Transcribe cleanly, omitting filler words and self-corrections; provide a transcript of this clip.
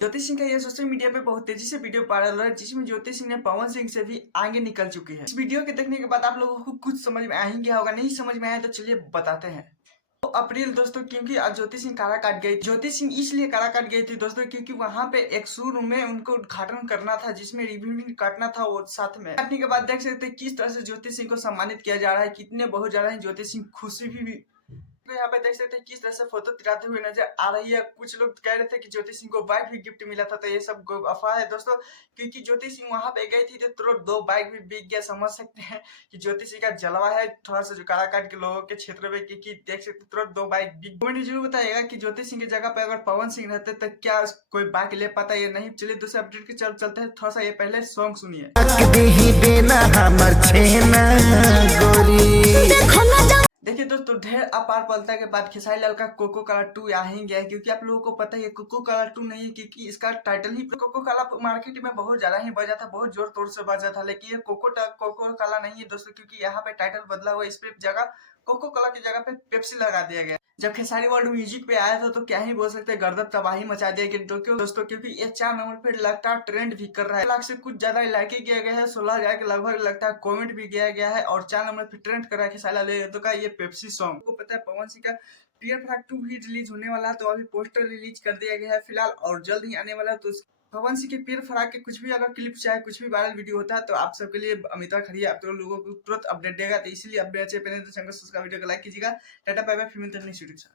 ज्योति सिंह का ये social media पे बहुत तेजी से वीडियो वायरल हो रहा है जिसमें ज्योति सिंह ने पवन सिंह से भी आगे निकल चुकी है। इस वीडियो के देखने के बाद आप लोगों को कुछ समझ में आ ही गया होगा, नहीं समझ में आया तो चलिए बताते हैं। तो अप्रैल दोस्तों, क्योंकि आज ज्योति सिंह काराकाट गई। ज्योति सिंह इसलिए काराकाट गई थी दोस्तों क्योंकि वहां पे एक शोरूम में उनको उद्घाटन करना था जिसमें रिव्यू भी काटना था। वो साथ में काटने के बाद देख सकते हैं किस तरह से ज्योति सिंह को सम्मानित किया जा रहा है, कितने बहुत ज्यादा है ज्योति सिंह खुशी भी। तो यहाँ पे देख सकते हैं किस तरह से फोटो तिराते हुए नजर आ रही है। कुछ लोग कह रहे थे कि ज्योति सिंह को बाइक भी गिफ्ट मिला था, तो ये सब अफवाह है दोस्तों, क्योंकि ज्योति सिंह वहां पे गई थी तो तुरंत 2 बाइक भी बिक गया। समझ सकते हैं कि ज्योति सिंह का जलवा है थोड़ा सा जो काराकाट के लोगों के क्षेत्र में, क्योंकि देख सकते तुरंत 2 बाइक बिक। कमेंट जरूर बताइएगा कि ज्योति सिंह की जगह पे अगर पवन सिंह रहते तो क्या कोई बाइक ले पाता या नहीं। चलिए दूसरे अपडेट के चलते हैं, थोड़ा सा ये पहले सॉन्ग सुनिए। देखिए दोस्तों, ढेर अपार पलता के बाद खेसारी लाल का कोको कोला 2 आ ही गया है, क्योंकि आप लोगों को पता है कोको कोला 2 नहीं है क्योंकि इसका टाइटल ही कोको कोला मार्केट में बहुत ज्यादा ही बजा था, बहुत जोर तोड़ से बजा था। लेकिन ये कोको कोला नहीं है दोस्तों, क्योंकि यहाँ पे टाइटल बदला हुआ, इस पे जगह कोको कोला की जगह पे पेप्सी लगा दिया गया। जब खेसारी वर्ल्ड म्यूजिक पे आया था तो क्या ही बोल सकते हैं, गर्दन तबाही मचा दिया कि दोस्तों, क्योंकि ये 4 नंबर पे लगातार ट्रेंड भी कर रहा है। 1 लाख से कुछ ज्यादा लाइक किया गया है, 16,000 के लगभग लगता है कमेंट भी किया गया है, और 4 नंबर पे ट्रेंड कर रहा है खेसारी लाल यादव का ये पेप्सी सॉन्ग। को पता है पवन सिंह का पीयर फराक 2 भी रिलीज होने वाला है, तो अभी पोस्टर रिलीज कर दिया गया है फिलहाल, और जल्द ही आने वाला है। तो पवन सिंह के पीर फराक के कुछ भी अगर क्लिप चाहे कुछ भी वायरल वीडियो होता है तो आप सबके लिए अमिता खड़िया आप लोगों को तुरंत अपडेट देगा। तो इसलिए अपडेट चाहिए पहले तो चैनल को सब्सक्राइब, वीडियो को लाइक कीजिएगा। टाटा बाय बाय, फिर मिलते हैं नेक्स्ट वीडियो के साथ।